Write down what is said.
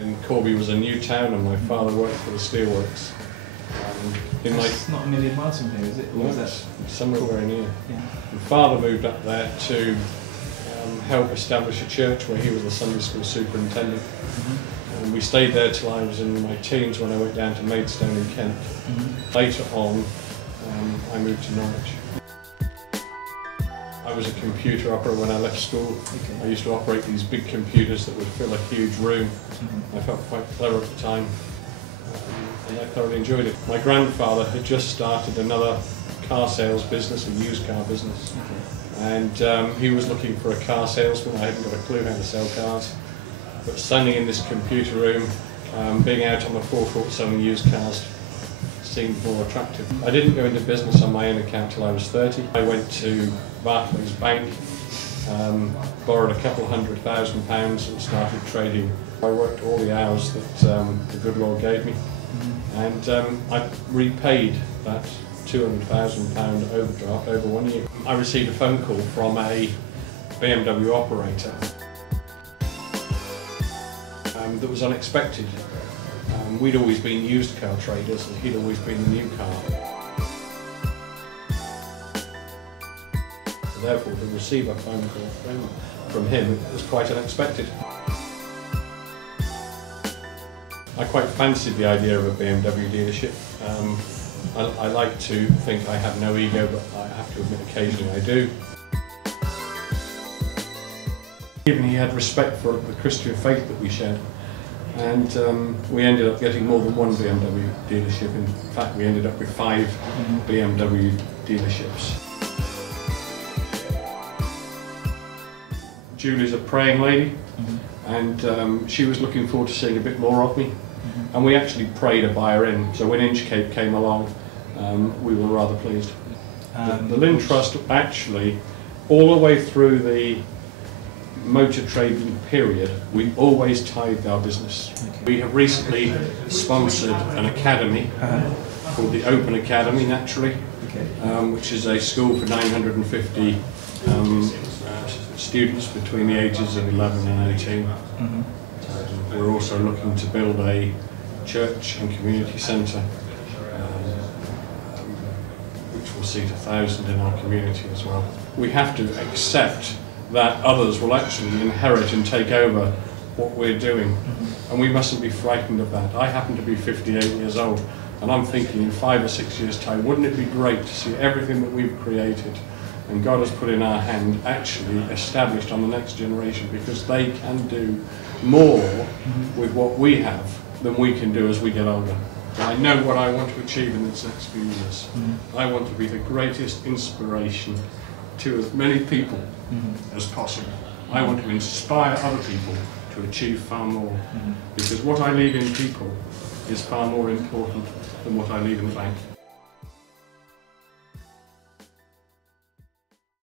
In Corby was a new town, and my father worked for the steelworks. It's not a million miles from here, is it? No, it's somewhere very near. Yeah. My father moved up there to help establish a church where he was the Sunday school superintendent. And we stayed there till I was in my teens when I went down to Maidstone in Kent. Later on, I moved to Norwich. I was a computer operator when I left school. I used to operate these big computers that would fill a huge room. I felt quite clever at the time, and I thoroughly enjoyed it. My grandfather had just started another car sales business, a used car business, and he was looking for a car salesman. I hadn't got a clue how to sell cars, but standing in this computer room, being out on the forecourt selling used cars seemed more attractive. I didn't go into business on my own account till I was 30. I went to Barclays Bank, borrowed a couple £100,000 and started trading. I worked all the hours that the good Lord gave me, and I repaid that £200,000 overdraft over 1 year. I received a phone call from a BMW operator that was unexpected. We'd always been used car traders and he'd always been the new car. So therefore, to receive a phone call from him was quite unexpected. I quite fancied the idea of a BMW dealership. I like to think I have no ego, but I have to admit occasionally I do. Even he had respect for the Christian faith that we shared. And we ended up getting more than one BMW dealership. In fact, we ended up with 5 BMW dealerships. Julie's a praying lady, and she was looking forward to seeing a bit more of me. And we actually prayed a buyer in, so when Inchcape came along, we were rather pleased. The Lynn Trust actually, all the way through the motor trading period, we always tithed our business. We have recently sponsored an academy called the Open Academy, naturally, which is a school for 950 students between the ages of 11 and 18. We're also looking to build a church and community centre, which will seat 1,000 in our community as well. We have to accept that others will actually inherit and take over what we're doing, and we mustn't be frightened of that. I happen to be 58 years old, and I'm thinking in 5 or 6 years' time, wouldn't it be great to see everything that we've created and God has put in our hand actually established on the next generation, because they can do more with what we have than we can do as we get older. I know what I want to achieve in this next few years. I want to be the greatest inspiration to as many people as possible. I want to inspire other people to achieve far more, because what I leave in people is far more important than what I leave in the bank.